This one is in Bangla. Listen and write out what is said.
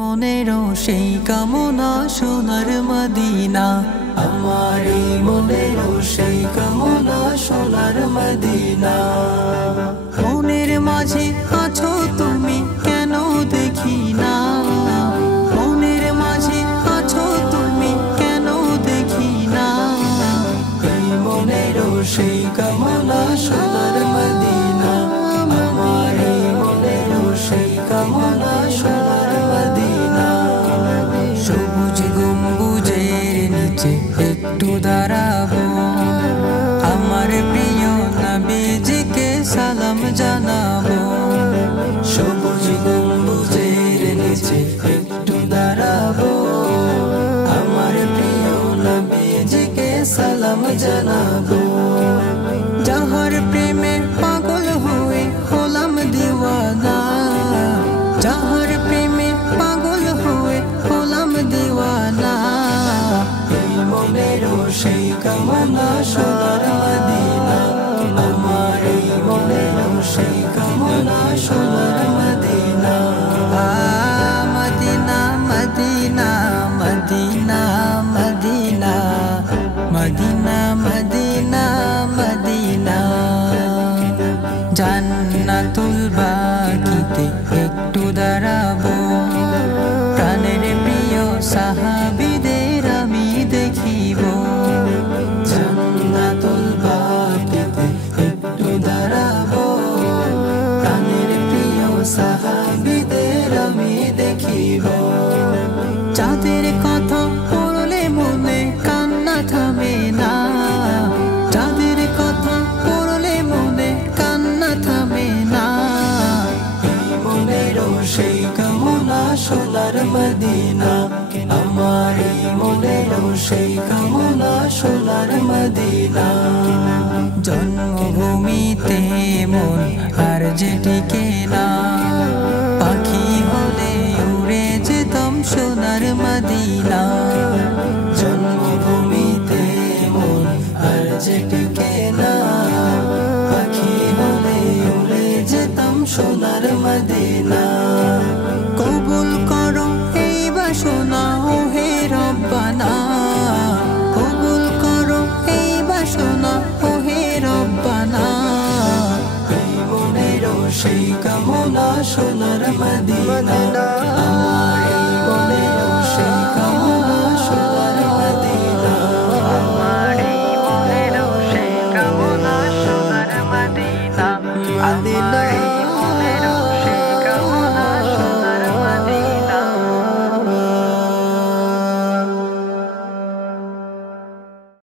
মনেরও সেই কামনা সোনার মদিনা, আমার এই মনেরও সেই কামনা সোনার মদিনা। মনের মাঝে আছো তুমি কেন দেখি না, মনের মাঝে আছো তুমি কেন দেখি না, এই মনেরও সেই কামনা সোনার মদিনা, আমার এই মনেরও সেই কামনা সোনার মদিনা। সবুজ গম্বুজের নিচে একটু দাঁড়াবো, আমার প্রিয় নবীজিকে সালাম জানাবো। সবুজ গম্বুজের নিচে একটু দাঁড়াবো, আমার প্রিয় নবীজিকে সালাম জানাবো। যাহার প্রেমে পাগল হয়ে হলাম দিওয়ানা, যাহার প্রেমে পাগল হয়ে হলাম দিওয়ানা, এই মনেরও সেই কামনা সোনার মদিনা, আমার এই মনেরও সেই কামনা সোনার Medina. Medina Medina Medina Medina Medina Medina Medina. জান্নাতুল বাকিতে একটু দাঁড়াবো, প্রাণের প্রিয় সাহাবীদের আমি দেখিব। জান্নাতুল বাকিতে একটু দাঁড়াবো, প্রাণের প্রিয় সাহাবীদের আমি দেখিব। যাদের কথা পড়লে মনে কান্না থামে না, যাদের কথা পড়লে মনে কান্না থামে না, এই মনেরও সেই কামনা সোনার মদিনা, আমার এই মনেরও সেই কামনা সোনার মদিনা। জন্মভূমিতে মন আর যেটিকে না, পাখি হলে উড়ে যেতাম সোনার মদিনা। জন্মভূমিতে মন আর যেটিকে না, পাখি হলে উড়ে যেতাম সোনার মদিনা। কবুল করো এই বাসনা ও হে রব্বানা, কবুল করো এই বাসনা ও হে রব্বানা, এই মনেরও সেই কামনা সোনার মদিনা।